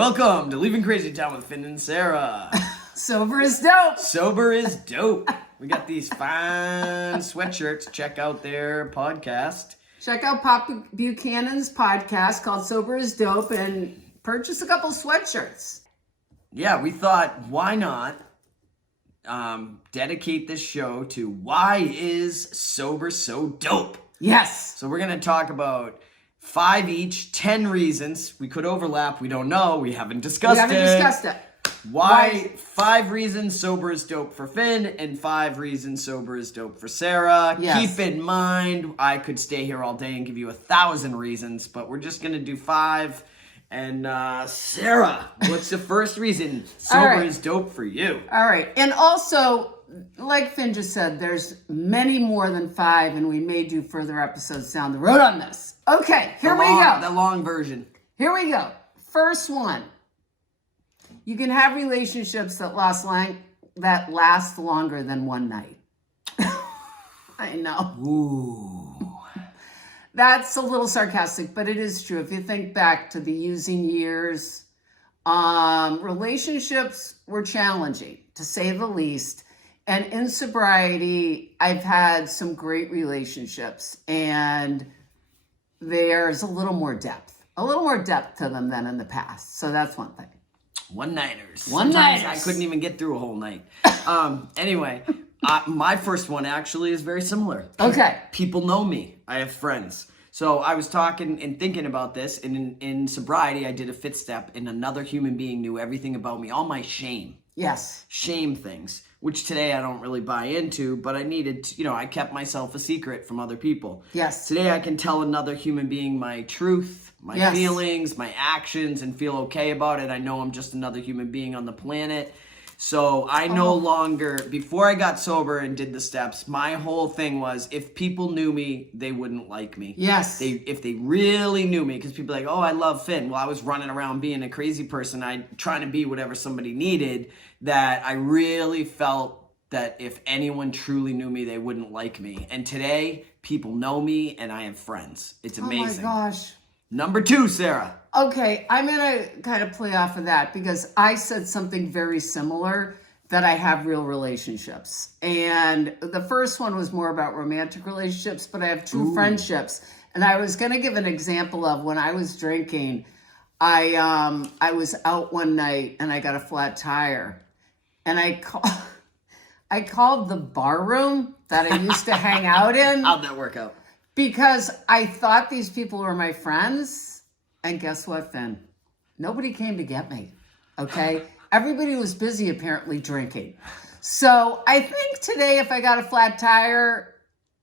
welcome to Leaving CrazyTown with Finn and Sarah. Sober is dope. Sober is dope. We got these fine sweatshirts. Check out their podcast. Check out Pop Buchanan's podcast called Sober is Dope and purchase a couple sweatshirts. Yeah, we thought, why not dedicate this show to why is sober so dope? Yes. So we're going to talk about 5 each, 10 reasons. We could overlap. We don't know. We haven't discussed it. Why 5 reasons sober is dope for Finn and 5 reasons sober is dope for Sarah. Yes. Keep in mind, I could stay here all day and give you 1,000 reasons, but we're just going to do 5. And Sarah, what's the first reason sober is dope for you? All right. And also, like Finn just said, there's many more than 5, and we may do further episodes down the road on this. Okay, here we go. The long version. Here we go. First one. You can have relationships that last longer than one night. I know. Ooh. That's a little sarcastic, but it is true. If you think back to the using years, relationships were challenging, to say the least. And in sobriety, I've had some great relationships, and there's a little more depth to them than in the past. So that's one thing. One-nighters. One-nighters. I couldn't even get through a whole night. Anyway, my first one actually is very similar. Okay. People know me. I have friends. So I was talking and thinking about this, and in sobriety, I did a fit step, and another human being knew everything about me, all my shame. Yes. Shame things, which today I don't really buy into, but I needed to, I kept myself a secret from other people. Yes. Today I can tell another human being my truth, my feelings, my actions, and feel okay about it. I know I'm just another human being on the planet. So I no longer, before I got sober and did the steps, my whole thing was, if people knew me, they wouldn't like me. Yes. If they really knew me, because people are like, oh, I love Finn. Well, I was running around being a crazy person. Trying to be whatever somebody needed, that I really felt that if anyone truly knew me, they wouldn't like me. And today, people know me and I have friends. It's amazing. Oh my gosh. Number 2, Sarah. Okay, I'm going to kind of play off of that because I said something very similar, that I have real relationships. And the first one was more about romantic relationships, but I have true friendships. And I was going to give an example of when I was drinking, I was out one night and I got a flat tire. And I called the bar room that I used to hang out in. How'd that work out? Because I thought these people were my friends. And guess what, Finn? Nobody came to get me, okay? Everybody was busy apparently drinking. So I think today if I got a flat tire,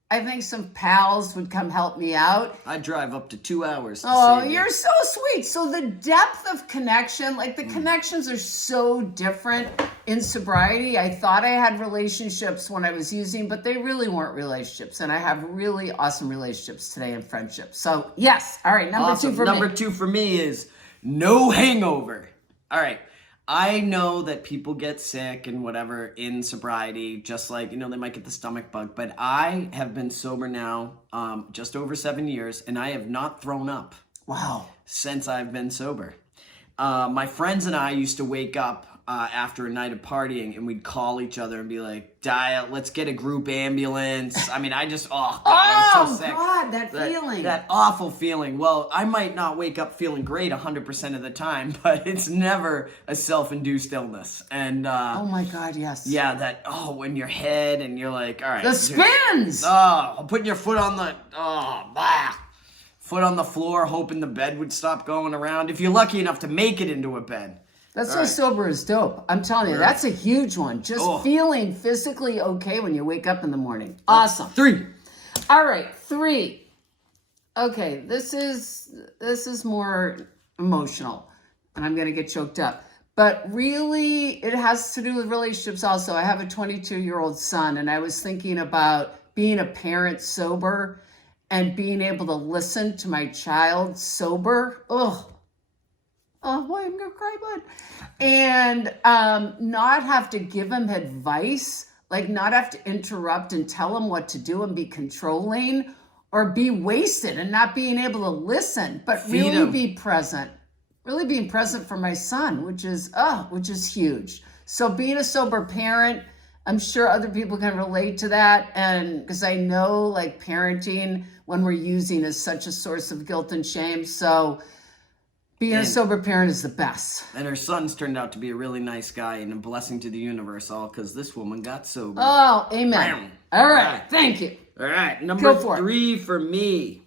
I think some pals would come help me out. I drive up to 2 hours. Oh, you're so sweet. So the depth of connection, like the connections are so different in sobriety. I thought I had relationships when I was using, but they really weren't relationships. And I have really awesome relationships today and friendships. So yes. All right. Number 2 for me. Number 2 for me is no hangover. All right. I know that people get sick and whatever in sobriety, just like, they might get the stomach bug, but I have been sober now just over 7 years, and I have not thrown up. Wow. Since I've been sober. My friends and I used to wake up after a night of partying, and we'd call each other and be like, Dial, let's get a group ambulance. I mean, I'm so sick. God, that feeling. That awful feeling. Well, I might not wake up feeling great 100% of the time, but it's never a self-induced illness. And oh my God, yes. Yeah, in your head, and you're like, all right. The spins. Putting your foot on the, foot on the floor, hoping the bed would stop going around. If you're lucky enough to make it into a bed. That's why sober is dope. I'm telling you, that's a huge one. Just feeling physically okay when you wake up in the morning. Awesome. 3. All right, 3. Okay, this is more emotional, and I'm gonna get choked up. But really, it has to do with relationships also. I have a 22-year-old son, and I was thinking about being a parent sober and being able to listen to my child sober. Oh boy, I'm gonna cry, bud. And not have to give him advice, like not have to interrupt and tell him what to do and be controlling, or be wasted and not being able to listen, but really be present. really being present for my son, which is huge. So being a sober parent, I'm sure other people can relate to that. And because I know like parenting when we're using is such a source of guilt and shame. So being a sober parent is the best. And her son's turned out to be a really nice guy and a blessing to the universe, all because this woman got sober. Oh, amen. All right. Thank you. All right. Number 3 for me,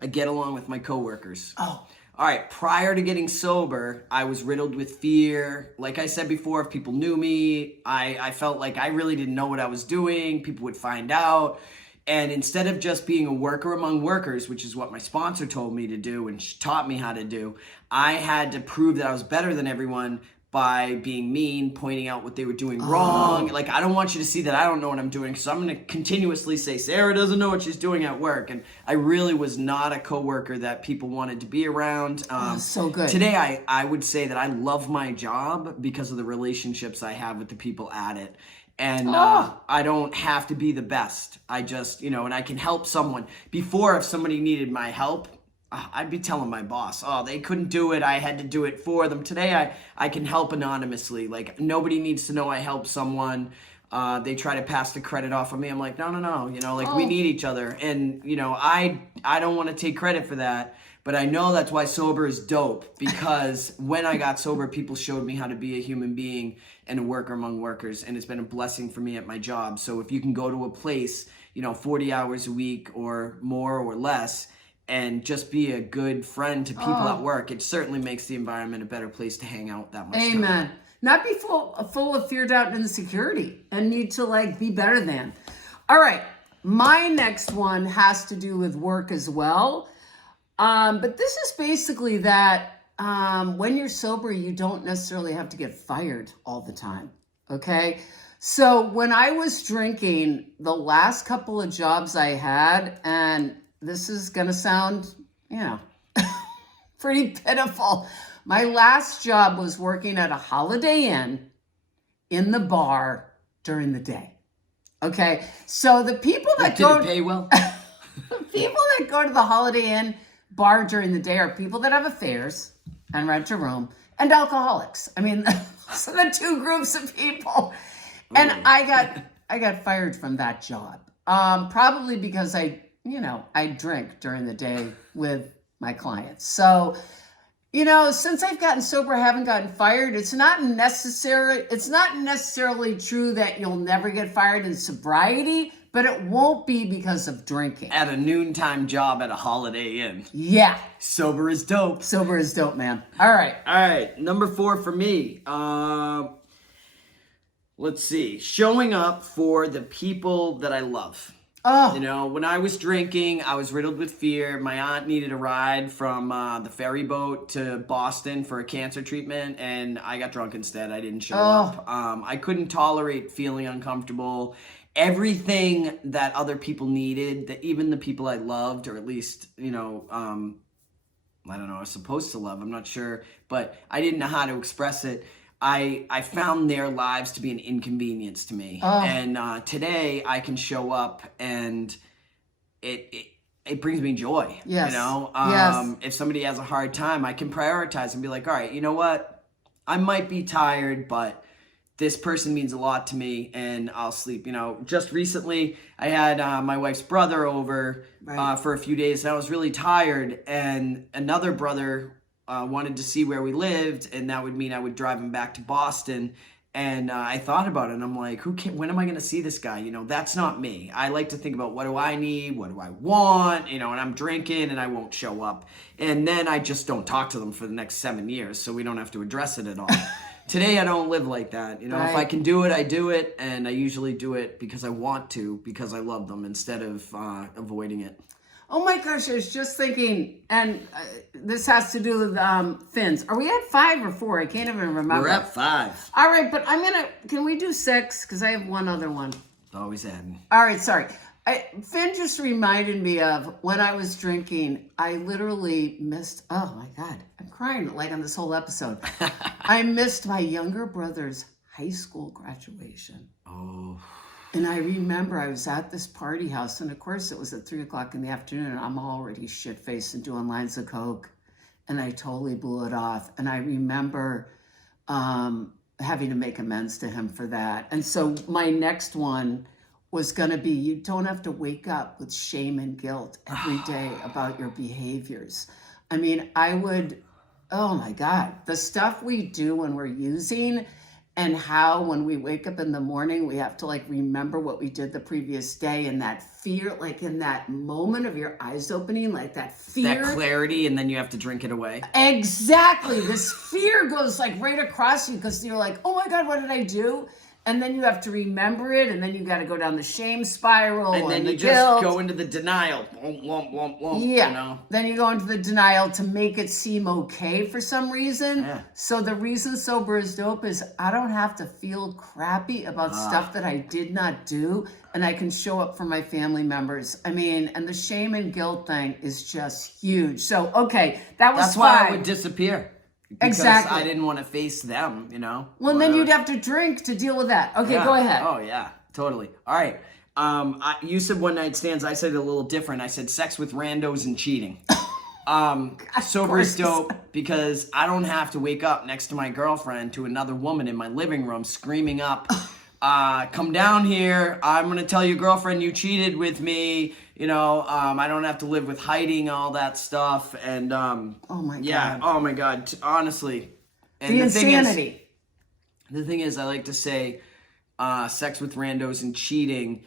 I get along with my coworkers. Oh. All right, prior to getting sober, I was riddled with fear. Like I said before, if people knew me, I felt like I really didn't know what I was doing. People would find out. And instead of just being a worker among workers, which is what my sponsor told me to do and she taught me how to do, I had to prove that I was better than everyone by being mean, pointing out what they were doing wrong. Like, I don't want you to see that I don't know what I'm doing, so I'm going to continuously say, Sarah doesn't know what she's doing at work. And I really was not a coworker that people wanted to be around. So good. Today, I would say that I love my job because of the relationships I have with the people at it. And I don't have to be the best. I just, and I can help someone. Before, if somebody needed my help, I'd be telling my boss, they couldn't do it. I had to do it for them. Today, I can help anonymously. Like, nobody needs to know I helped someone. They try to pass the credit off of me. I'm like, no. We need each other. And, I don't want to take credit for that. But I know that's why sober is dope, because when I got sober, people showed me how to be a human being and a worker among workers. And it's been a blessing for me at my job. So if you can go to a place, 40 hours a week or more or less, and just be a good friend to people at work, it certainly makes the environment a better place to hang out that much time. Amen. Not be full of fear, doubt, and insecurity and need to be better than. All right. My next one has to do with work as well. But this is basically that when you're sober, you don't necessarily have to get fired all the time. Okay. So when I was drinking, the last couple of jobs I had, and this is going to sound, pretty pitiful. My last job was working at a Holiday Inn in the bar during the day. Okay. So the people that did it pay well? The people that go to the Holiday Inn bar during the day are people that have affairs and rent a room and alcoholics. I mean, those are the two groups of people. And I got fired from that job. Probably because I drink during the day with my clients. So, since I've gotten sober, I haven't gotten fired. It's not necessarily true that you'll never get fired in sobriety, but it won't be because of drinking. At a noontime job at a Holiday Inn. Yeah. Sober is dope. Sober is dope, man. All right. Number 4 for me. Let's see. Showing up for the people that I love. Oh. When I was drinking, I was riddled with fear. My aunt needed a ride from the ferry boat to Boston for a cancer treatment, and I got drunk instead. I didn't show up. I couldn't tolerate feeling uncomfortable. Everything that other people needed, that even the people I loved, or at least, I don't know, I was supposed to love, I'm not sure, but I didn't know how to express it. I found their lives to be an inconvenience to me. And today I can show up and it brings me joy. Yes. If somebody has a hard time, I can prioritize and be like, all right, you know what? I might be tired, but this person means a lot to me and I'll sleep. Just recently I had my wife's brother over for a few days and I was really tired, and another brother wanted to see where we lived, and that would mean I would drive him back to Boston. And I thought about it, and I'm like, when am I going to see this guy? That's not me. I like to think about, what do I need? What do I want? And I'm drinking and I won't show up. And then I just don't talk to them for the next 7 years, so we don't have to address it at all. Today, I don't live like that. If I can do it, I do it. And I usually do it because I want to, because I love them, instead of avoiding it. Oh my gosh, I was just thinking, and this has to do with fins. Are we at 5 or 4? I can't even remember. We're at 5. All right, but can we do 6? Because I have one other one. Always adding. All right, sorry. Finn just reminded me of when I was drinking, I literally missed, oh my God, I'm crying like on this whole episode. I missed my younger brother's high school graduation. Oh. And I remember I was at this party house, and of course it was at 3 o'clock in the afternoon, and I'm already shit-faced and doing lines of coke. and I totally blew it off. And I remember having to make amends to him for that. And so my next one was going to be, you don't have to wake up with shame and guilt every day about your behaviors. I mean, oh my God, the stuff we do when we're using, and how when we wake up in the morning, we have to like remember what we did the previous day, and that fear, like in that moment of your eyes opening, like that fear. That clarity, and then you have to drink it away. Exactly. This fear goes like right across you because you're like, oh my God, what did I do? And then you have to remember it, and then you got to go down the shame spiral. And then the you guilt. just go into the denial. Yeah. You know? Then you go into the denial to make it seem okay for some reason. Yeah. So the reason Sober is Dope is I don't have to feel crappy about stuff that I did not do, and I can show up for my family members. I mean, and the shame and guilt thing is just huge. So, okay, that's why I would disappear. Because Exactly. I didn't want to face them, you know? Well, and then you'd have to drink to deal with that. Okay, Yeah. go ahead. Oh, yeah, totally. All right. You said one night stands. I said it a little different. I said sex with randos and cheating. Sober is dope because I don't have to wake up next to my girlfriend to another woman in my living room screaming up, come down here. I'm going to tell your girlfriend you cheated with me. You know, I don't have to live with hiding all that stuff. And Oh my God. yeah, oh my God, honestly. And The insanity. The thing is, I like to say sex with randos and cheating.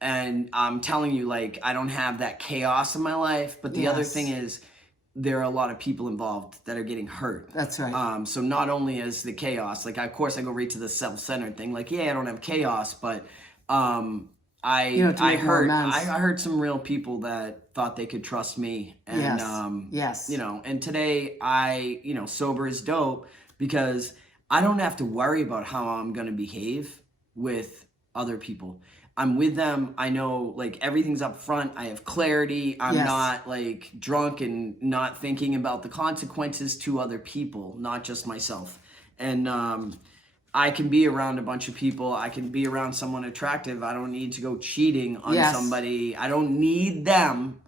And I'm telling you, like, I don't have that chaos in my life. But the other Yes. thing is, there are a lot of people involved that are getting hurt. That's right. So not only is the chaos, like, of course, I go right to the self-centered thing. Like, yeah, I don't have chaos, but I hurt some real people that thought they could trust me. And, Yes. Yes. you know, and today sober is dope because I don't have to worry about how I'm going to behave with other people. I'm with them. I know, like, everything's up front. I have clarity. I'm Yes. not, like, drunk and not thinking about the consequences to other people, not just myself. And I can be around a bunch of people. I can be around someone attractive. I don't need to go cheating on Yes. somebody. I don't need them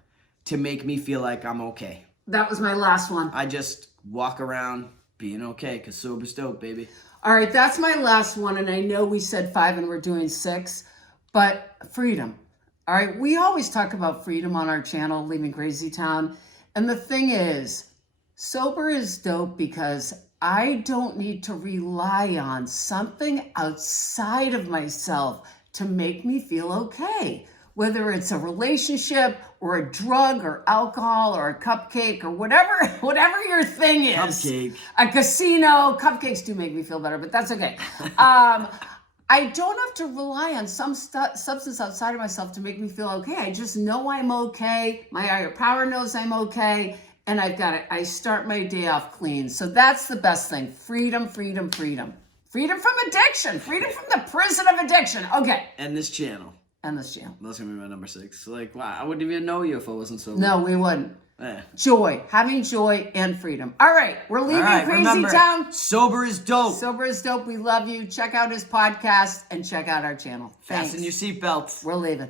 to make me feel like I'm okay. That was my last one. I just walk around being okay because sober's dope, baby. All right, that's my last one. And I know we said 5 and we're doing 6, but freedom. All right, we always talk about freedom on our channel, Leaving CrazyTown. And the thing is, sober is dope because I don't need to rely on something outside of myself to make me feel okay. Whether it's a relationship or a drug or alcohol or a cupcake or whatever your thing is. Cupcake. A casino. Cupcakes do make me feel better, but that's okay. I don't have to rely on some substance outside of myself to make me feel okay. I just know I'm okay. My higher power knows I'm okay. And I've got it. I start my day off clean. So that's the best thing. Freedom, freedom, freedom. Freedom from addiction. Freedom from the prison of addiction. Okay. And this channel. And this channel. That's going to be my number 6. Like, wow, I wouldn't even know you if I wasn't sober. No, we wouldn't. Eh. Joy. Having joy and freedom. All right. We're leaving remember, CrazyTown. sober is dope. Sober is dope. We love you. Check out his podcast and check out our channel. Thanks. Fasten your seatbelts. We're leaving.